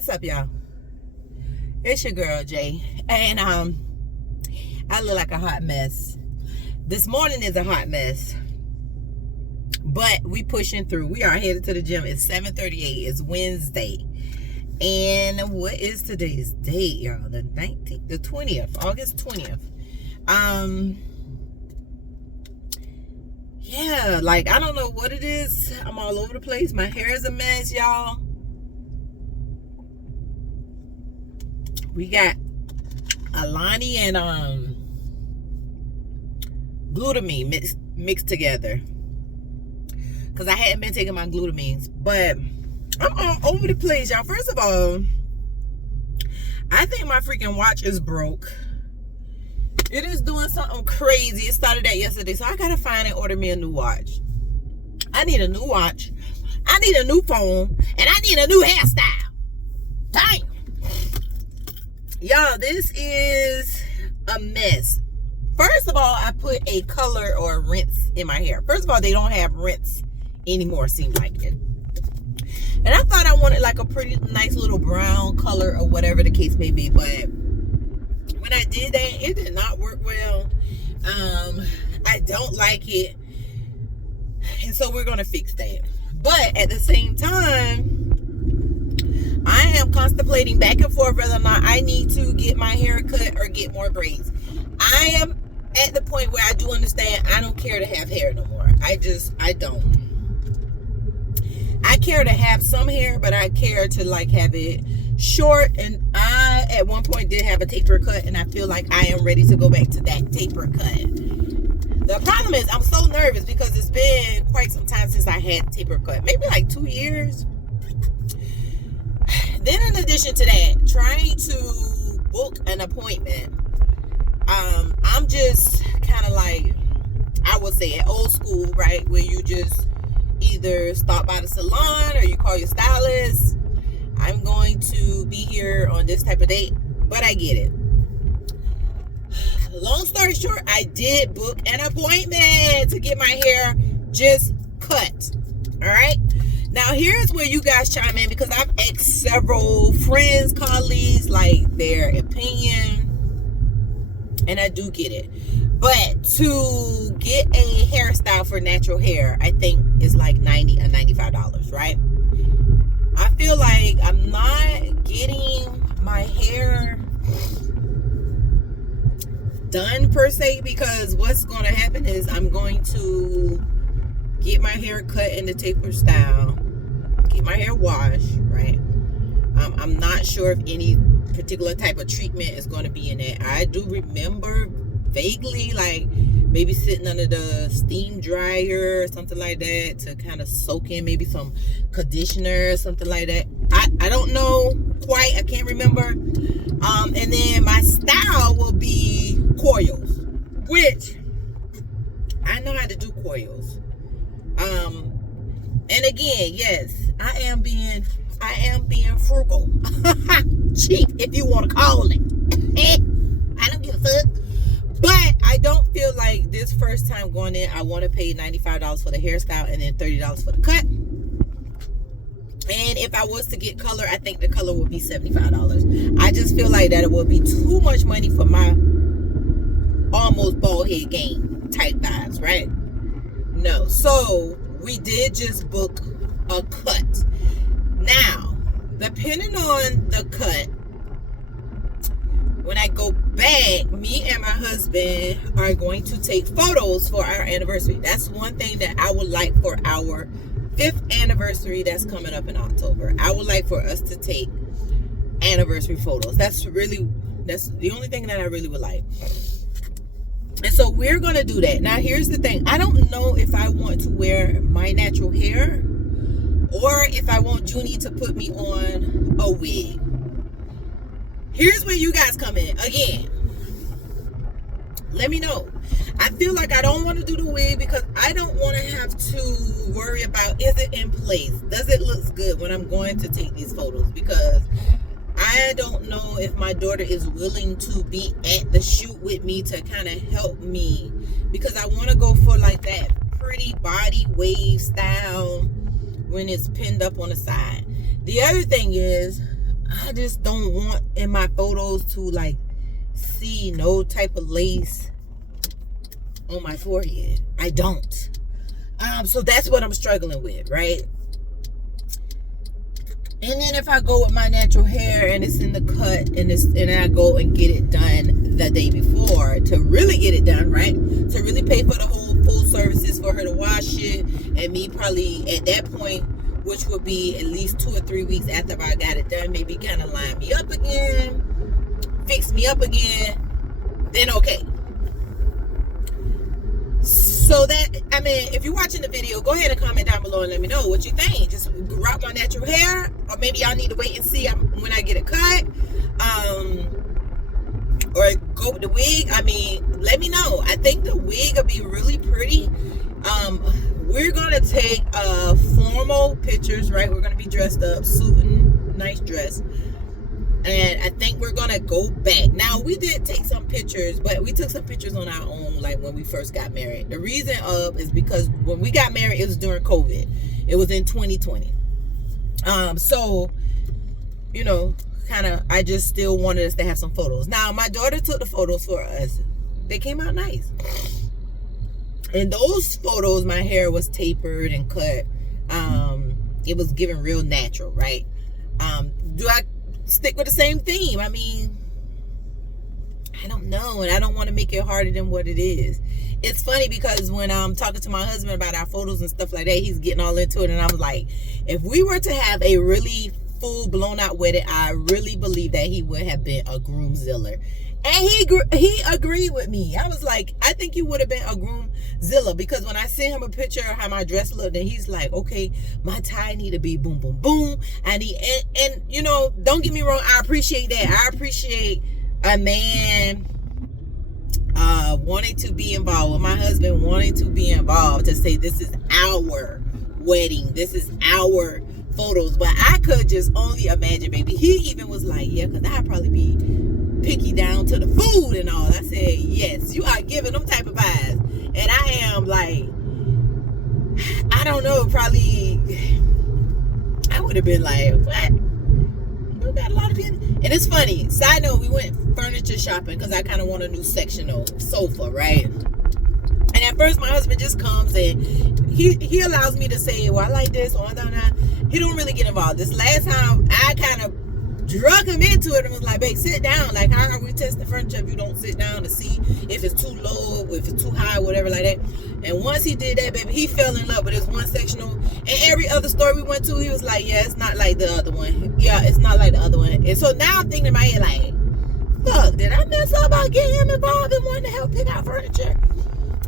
What's up, y'all? It's your girl Jay, and I look like a hot mess. This morning is a hot mess, but we pushing through. We are headed to the gym. It's 7:38. It's Wednesday, and what is today's date, y'all? The 19th, the 20th, August 20th. Yeah, like I don't know what it is. I'm all over the place. My hair is a mess, y'all. We got Alani and glutamine mixed together, because I hadn't been taking my glutamines, but I'm all over the place, y'all. First of all, I think my freaking watch is broke. It is doing something crazy. It started that yesterday, so I gotta find and order me a new watch. I need a new watch, I need a new phone, and I need a new hairstyle. Damn. Y'all, this is a mess. First of all, I put a color or a rinse in my hair. First of all, they don't have rinse anymore, seems like it. And I thought I wanted like a pretty nice little brown color or whatever the case may be, but when I did that, it did not work well. I don't like it, and so we're gonna fix that. But at the same time, I am contemplating back and forth whether or not I need to get my hair cut or get more braids. I am at the point where I do understand I don't care to have hair no more. I don't. I care to have some hair, but I care to like have it short. And I at one point did have a taper cut, and I feel like I am ready to go back to that taper cut. The problem is I'm so nervous because it's been quite some time since I had taper cut. Maybe like 2 years. Then in addition to that, trying to book an appointment, I'm just kind of like, I would say at old school, right? Where you just either stop by the salon or you call your stylist. I'm going to be here on this type of date, but I get it. Long story short, I did book an appointment to get my hair just cut. All right. Now, here's where you guys chime in, because I've asked several friends, colleagues, like their opinion, and I do get it. But to get a hairstyle for natural hair, I think is like $90 or $95, right? I feel like I'm not getting my hair done per se, because what's going to happen is I'm going to get my hair cut in the taper style, get my hair washed, right? I'm not sure if any particular type of treatment is going to be in it. I do remember vaguely like maybe sitting under the steam dryer or something like that to kind of soak in maybe some conditioner or something like that. I don't know quite. I can't remember. And then my style will be coils, which I know how to do coils. And again, yes, I am being frugal. Cheap, if you want to call it. I don't give a fuck. But I don't feel like this first time going in, I want to pay $95 for the hairstyle and then $30 for the cut. And if I was to get color, I think the color would be $75. I just feel like that it would be too much money for my almost bald head game type vibes, right? No. So we did just book a cut. Now, depending on the cut, when I go back, me and my husband are going to take photos for our anniversary. That's one thing that I would like for our 5th anniversary that's coming up in October. I would like for us to take anniversary photos. That's the only thing that I really would like. And so we're going to do that. Now, here's the thing. I don't know if I want to wear my natural hair or if I want Junie to put me on a wig. Here's where you guys come in. Again, let me know. I feel like I don't want to do the wig because I don't want to have to worry about, is it in place? Does it look good when I'm going to take these photos? Because I don't know if my daughter is willing to be at the shoot with me to kind of help me, because I want to go for like that pretty body wave style when it's pinned up on the side. The other thing is, I just don't want in my photos to like see no type of lace on my forehead. I don't. So that's what I'm struggling with, right? And then if I go with my natural hair and it's in the cut and I go and get it done the day before to really get it done, right? To really pay for the whole full services for her to wash it, and me probably at that point, which would be at least 2 or 3 weeks after I got it done, maybe kind of line me up again, fix me up again, then okay. So that, I mean, if you're watching the video, go ahead and comment down below and let me know what you think. Just rock my natural hair, or maybe y'all need to wait and see when I get it cut, or go with the wig. I mean, let me know. I think the wig will be really pretty. We're gonna take formal pictures, right? We're gonna be dressed up, suit and nice dress. And I think we're gonna go back. Now, we did take some pictures, but we took some pictures on our own, like when we first got married. The reason is because when we got married, it was during COVID. It was in 2020. So, you know, kind of, I just still wanted us to have some photos. Now, my daughter took the photos for us. They came out nice. In those photos, my hair was tapered and cut. It was given real natural, right? Do I stick with the same theme? I mean, I don't know, and I don't want to make it harder than what it is. It's funny because when I'm talking to my husband about our photos and stuff like that, he's getting all into it, and I was like, if we were to have a really full blown out wedding, I really believe that he would have been a groomzilla. And he agreed with me. I was like, I think you would have been a groomzilla, because when I sent him a picture of how my dress looked, and he's like, okay, my tie need to be boom, boom, boom. And you know, don't get me wrong, I appreciate that. I appreciate a man wanting to be involved, with my husband wanting to be involved, to say this is our wedding, this is our photos. But I could just only imagine, baby. He even was like, yeah, because I'd probably be picky down to the food and all. I said, yes, you are giving them type of vibes. And I am like, I don't know, probably I would have been like, what? You got a lot of people. And it's funny, side note, we went furniture shopping because I kind of want a new sectional sofa, right? And at first my husband just comes and he allows me to say, well, I like this or that. He don't really get involved. This last time I kind of drug him into it and was like, babe, sit down. Like, how are we testing furniture if you don't sit down to see if it's too low, if it's too high, whatever like that? And once he did that, baby, he fell in love with this one sectional. And every other store we went to, he was like, yeah, it's not like the other one. Yeah, it's not like the other one. And so now I'm thinking in my head, like, fuck, did I mess up about getting him involved and wanting to help pick out furniture?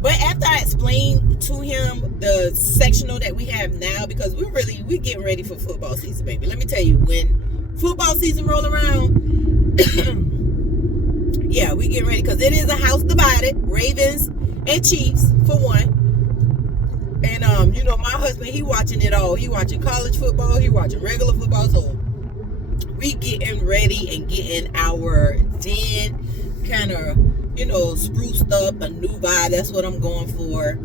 But after I explained to him the sectional that we have now, because we're getting ready for football season, baby. Let me tell you, when football season roll around, yeah, we getting ready, because it is a house divided, Ravens and Chiefs for one. And you know, my husband, he watching it all. He watching college football, he watching regular football. So we getting ready and getting our den kind of, you know, spruced up, a new vibe. That's what I'm going for.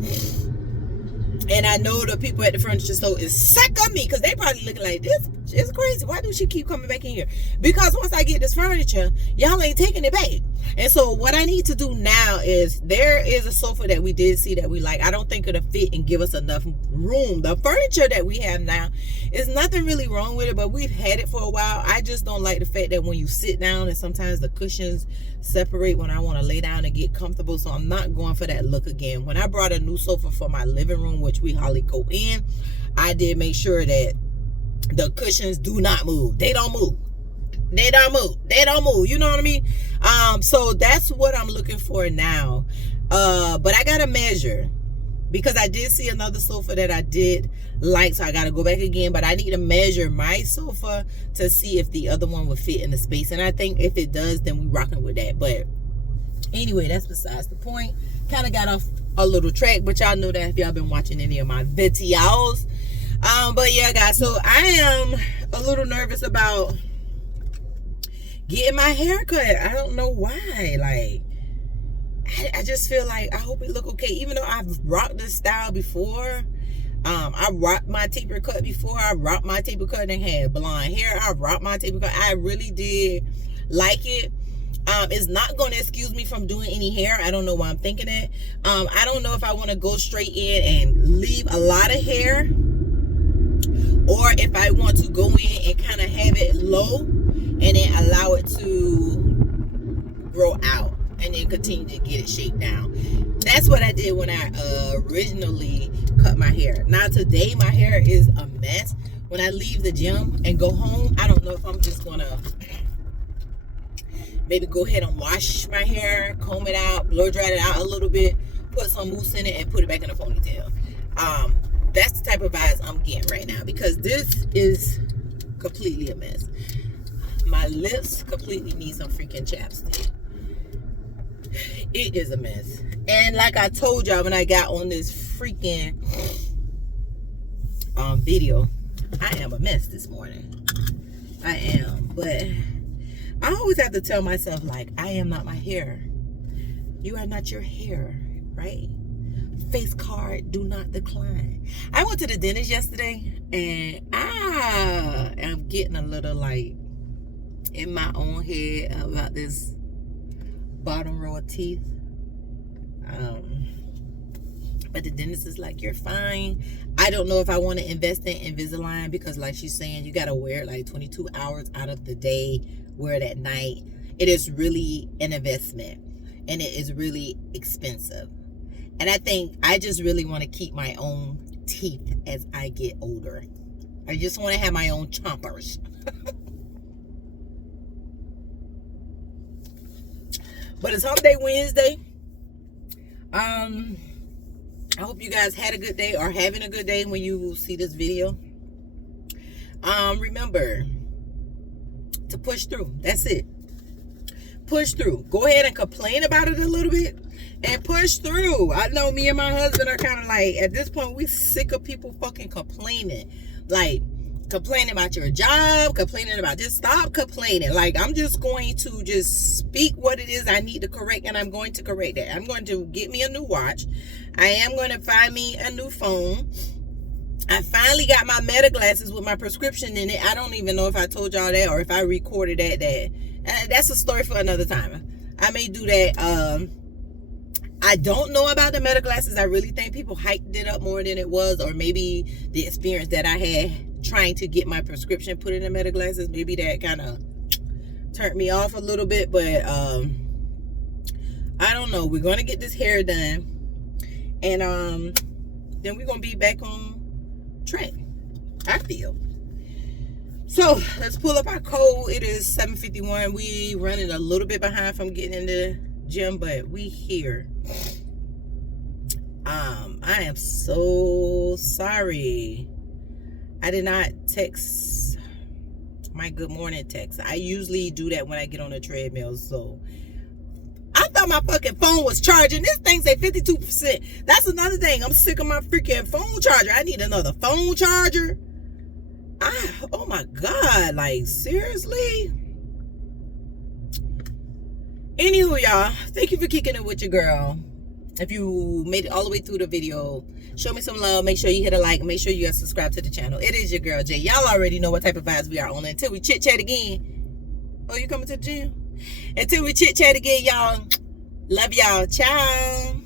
And I know the people at the furniture store is sick of me, because they probably looking like, this is crazy. Why do she keep coming back in here? Because once I get this furniture, y'all ain't taking it back. And so what I need to do now is, there is a sofa that we did see that we like. I don't think it'll fit and give us enough room. The furniture that we have now, is nothing really wrong with it, but we've had it for a while. I just don't like the fact that when you sit down, and sometimes the cushions separate when I want to lay down and get comfortable. So I'm not going for that look again. When I brought a new sofa for my living room, which we hardly go in, I did make sure that the cushions do not move. They don't move. They don't move. They don't move. You know what I mean? So that's what I'm looking for now. But I gotta measure, because I did see another sofa that I did like, so I gotta go back again. But I need to measure my sofa to see if the other one would fit in the space. And I think if it does, then we rocking with that. But anyway, that's besides the point. Kind of got off a little track, but y'all know that if y'all been watching any of my videos. But yeah, guys, so I am a little nervous about getting my hair cut. I don't know why. Like, I just feel like I hope it look okay. Even though I've rocked this style before, I rocked my taper cut before. I rocked my taper cut and had blonde hair. I rocked my taper cut. I really did like it. It's not going to excuse me from doing any hair. I don't know why I'm thinking that. I don't know if I want to go straight in and leave a lot of hair, or if I want to go in and kind of have it low and then allow it to grow out and then continue to get it shaped down. That's what I did when I originally cut my hair. Now today my hair is a mess. When I leave the gym and go home, I don't know if I'm just gonna maybe go ahead and wash my hair, comb it out, blow dry it out a little bit, put some mousse in it, and put it back in a ponytail. That's the type of vibes I'm getting right now, because this is completely a mess. My lips completely need some freaking chapstick. It is a mess. And like I told y'all when I got on this freaking video, I am a mess this morning. I am. But I always have to tell myself, like, I am not my hair. You are not your hair, right? Face card, do not decline. I went to the dentist yesterday, and I am getting a little, like, in my own head about this bottom row of teeth. But the dentist is like, you're fine. I don't know if I want to invest in Invisalign, because like she's saying, you got to wear it like 22 hours out of the day, wear it at night. It is really an investment, and it is really expensive. And I think I just really want to keep my own teeth as I get older. I just want to have my own chompers. But it's Hump Day Wednesday. I hope you guys had a good day or having a good day when you see this video. Remember to push through. That's it. Push through. Go ahead and complain about it a little bit and push through. I know me and my husband are kind of like, at this point, we sick of people fucking complaining. Like, complaining about your job, complaining about this. Stop complaining. Like, I'm just going to just speak what it is I need to correct, and I'm going to correct that. I'm going to get me a new watch. I am going to find me a new phone. I finally got my Meta glasses with my prescription in it. I don't even know if I told y'all that or if I recorded that. That's a story for another time. I may do that. I don't know about the Meta glasses. I really think people hyped it up more than it was, or maybe the experience that I had trying to get my prescription put in the Meta glasses, maybe that kind of turned me off a little bit. But I don't know. We're going to get this hair done, and then we're going to be back on track, I feel. So let's pull up our code. It is 7:51. We running a little bit behind from getting in the gym, but we here. I am so sorry I did not text my good morning text. I usually do that when I get on the treadmill. So I thought my fucking phone was charging. This thing say 52%. That's another thing. I'm sick of my freaking phone charger. I need another phone charger. Oh my God, like seriously? Anywho, y'all, thank you for kicking it with your girl. If you made it all the way through the video, show me some love. Make sure you hit a like. Make sure you are subscribed to the channel. It is your girl, Jay. Y'all already know what type of vibes we are on. Until we chit-chat again. Oh, you coming to the gym? Until we chit-chat again, y'all. Love y'all. Ciao.